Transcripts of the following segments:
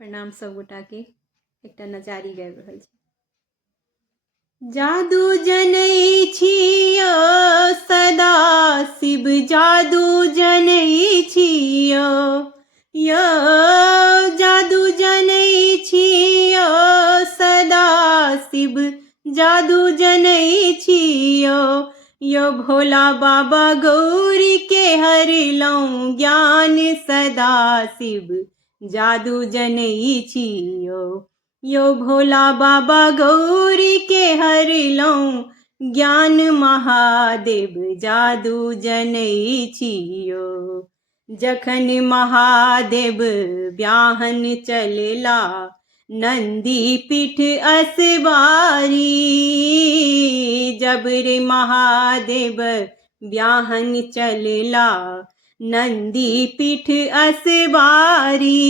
प्रणाम सब गोटा के। एकटा नचारी गाबि रहल छी। जादू जनै छियो सदा शिव, जादू जनै छियो यो, जादू जनै छियो सदा शिव, जादू जनै छियो यो भोला बाबा गौरी के हरलौं ज्ञान सदा शिव, जादू जनै छियो यो भोला बाबा गौरी के हरलौं ज्ञान महादेव, जादू जनै छियो। जखन महादेव ब्याहन चलला नंदी पीठ असवारी, जब रे महादेव ब्याहन चलला नंदी पीठ असवारी,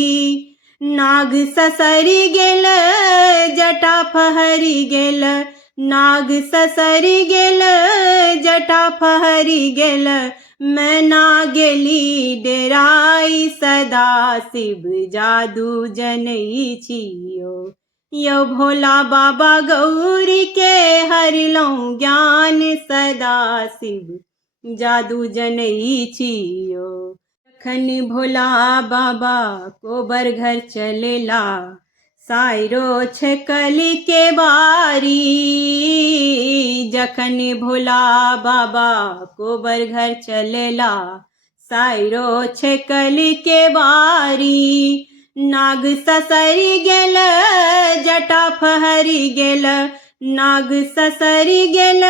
नाग ससरि गेल जटा फहरि गेल, नाग ससरि गेल जटा फहरि गेल, मैना गेली डेराई सदा शिव, जादू जनै छियो यो भोला बाबा गौरी के हरलौं ज्ञान सदा शिव, जादू जनै छियो। जखन भोला बाबा कोबर घर चलला सायरो छकल के बारी, जखन भोला बाबा कोबर घर चलला सायरो छकल के बारी, नाग ससरि गेल जटा फहरि गेल, नाग ससरि गेल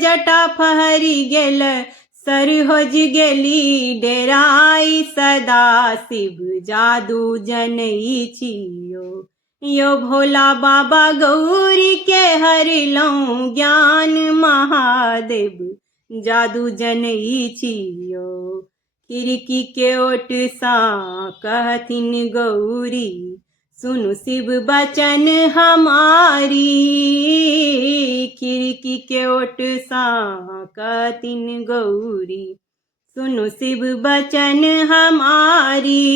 जटा फहरि गेल, सरहोज गेली डेराई सदा शिव, जादू जनै छियो यो भोला बाबा गौरी के हरलौं ज्ञान महादेव, जादू जनै छियो। खिड़की के ओट सा कहथिन गौरी सुनु शिव बचन हमारी, खिड़की के ओट सा कहथिन गौरी सुनु शिव बचन हमारी,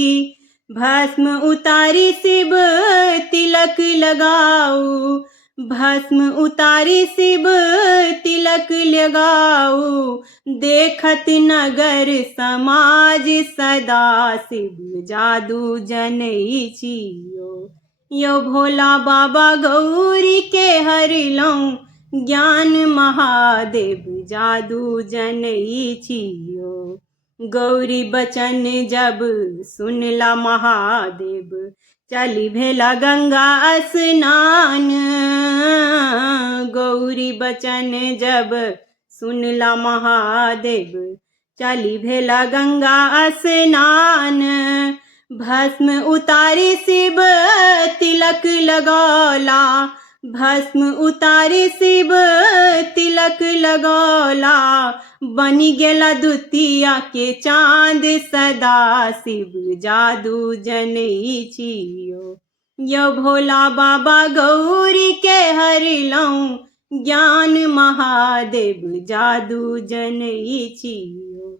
भस्म उतारी शिव तिलक लगाऊ, भस्म उतारी शिव तिलक लगाऊ, देखत नगर समाज सदा शिव, जादू जनै छियो यो भोला बाबा गौरी के हरलौं ज्ञान महादेव, जादू जनै छियो। गौरी बचन जब सुनला महादेव चली भेला गंगा स्नान, गौरी बचन जब सुनला महादेव चली भेला गंगा स्नान, भस्म उतारी शिव तिलक लगौला, भस्म उतारी शिव तिलक लगौला, बनी गेला दुतिया के चांद सदा शिव, जादू जनै छियो यो भोला बाबा गौरी के हरलौं ज्ञान महादेव, जादू जनै छियो।